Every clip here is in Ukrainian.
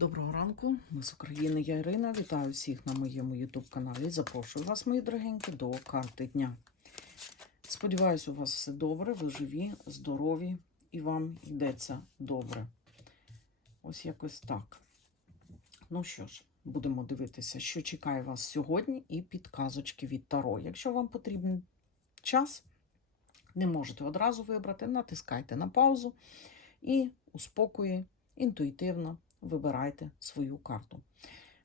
Доброго ранку, ми з України, я Ірина. Вітаю всіх на моєму YouTube-каналі. Запрошую вас, мої дорогенькі, до карти дня. Сподіваюсь, у вас все добре, ви живі, здорові і вам йдеться добре. Ось якось так. Ну що ж, будемо дивитися, що чекає вас сьогодні, і підказочки від Таро. Якщо вам потрібен час, не можете одразу вибрати, натискайте на паузу і у спокої, інтуїтивно вибирайте свою карту.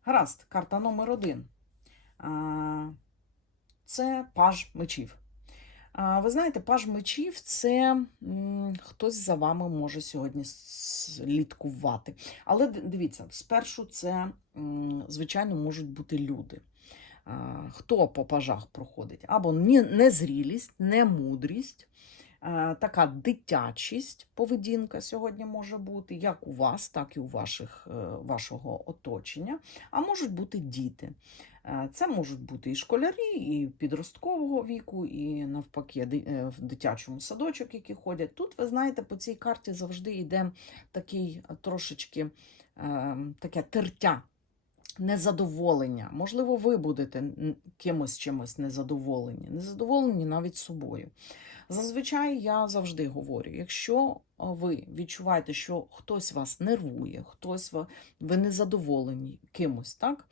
Гаразд, карта номер один. Це паж мечів. Ви знаєте, паж мечів це хтось за вами може сьогодні слідкувати. Але дивіться, спершу це, звичайно, можуть бути люди. Хто по пажах проходить? Або незрілість, немудрість, така дитячість, поведінка сьогодні може бути, як у вас, так і у ваших, е, вашого оточення. А можуть бути діти. Е, Це можуть бути і школярі, і підросткового віку, і навпаки, е, в дитячому садочок, які ходять. Тут, ви знаєте, по цій карті завжди йде такий е, трошечки е, таке тертя. Незадоволення. Можливо, ви будете кимось чимось незадоволені, незадоволені навіть собою. Зазвичай я завжди говорю: якщо ви відчуваєте, що хтось вас нервує, хтось ви незадоволені кимось, так?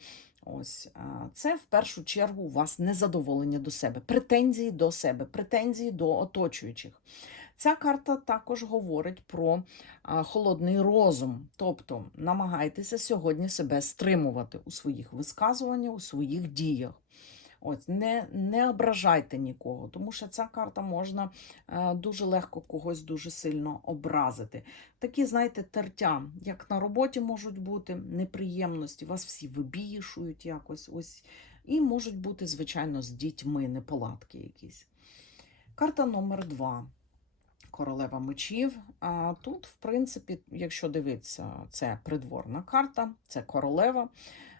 Ось це в першу чергу у вас незадоволення до себе, претензії до себе, претензії до оточуючих. Ця карта також говорить про холодний розум, тобто намагайтеся сьогодні себе стримувати у своїх висказуваннях, у своїх діях. Ось, не, не ображайте нікого, тому що ця карта можна е, дуже легко когось дуже сильно образити. Такі, знаєте, тертя, як на роботі можуть бути неприємності, вас всі вибішують якось. ось. І можуть бути, звичайно, з дітьми неполадки якісь. Карта номер два. Королева мечів. А тут, в принципі, якщо дивитися, це придворна карта, це королева.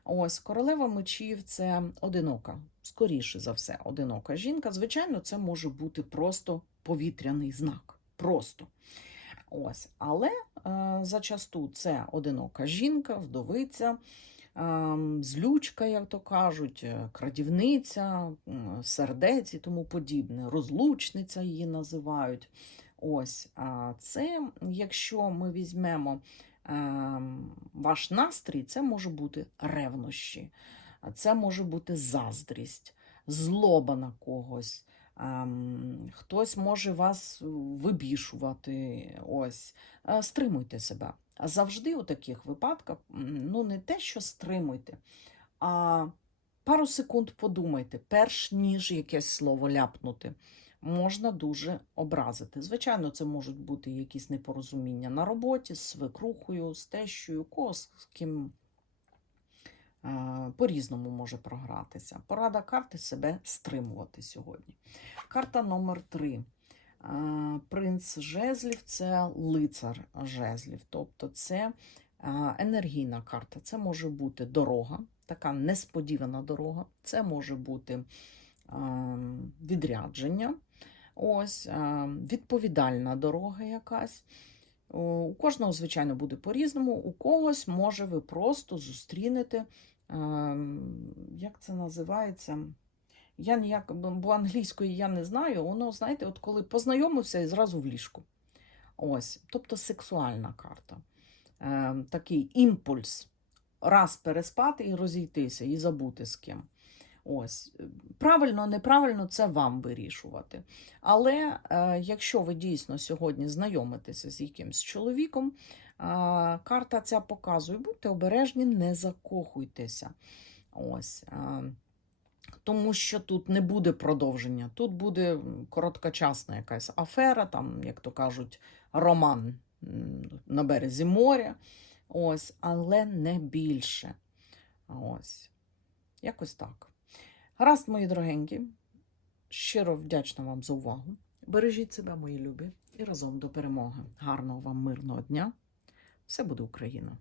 Ось королева мечів це одинока, скоріше за все, одинока жінка. Звичайно, це може бути просто повітряний знак. Просто. Ось. Але е, зачасту це одинока жінка, вдовиця, е, злючка, як то кажуть, е, крадівниця, сердець і тому подібне, розлучниця її називають. Ось це, якщо ми візьмемо ем, ваш настрій, це може бути ревнощі, це може бути заздрість, злоба на когось. ем, Хтось може вас вибішувати. Ось, Е, стримуйте себе. Завжди у таких випадках, ну не те, що стримуйте, а пару секунд подумайте, перш ніж якесь слово ляпнути можна дуже образити. Звичайно, це можуть бути якісь непорозуміння на роботі з свекрухою, з тещою, кого ким е, по-різному може програтися. Порада карти себе стримувати сьогодні. Карта номер три. Е, Принц жезлів це лицар жезлів, тобто це енергійна карта. Це може бути дорога, така несподівана дорога, це може бути відрядження. Ось відповідальна дорога якась. У кожного, звичайно, буде по-різному. У когось, може, ви просто зустрінете, як це називається? Я ніяк, бо англійської я не знаю, воно, знаєте, от коли познайомився і зразу в ліжку. Ось, тобто сексуальна карта. Е, такий імпульс. Раз переспати і розійтися, і забути з ким. Ось, правильно, неправильно, це вам вирішувати. Але е, якщо ви дійсно сьогодні знайомитеся з якимсь чоловіком, е, карта ця показує, будьте обережні, не закохуйтеся. Ось. Е, тому що тут не буде продовження, тут буде короткочасна якась афера, там, як то кажуть, роман на березі моря. Ось, але не більше. Ось. Якось так. Гаразд, мої дорогенькі. Щиро вдячна вам за увагу. Бережіть себе, мої любі, і разом до перемоги. Гарного вам мирного дня. Все буде Україна!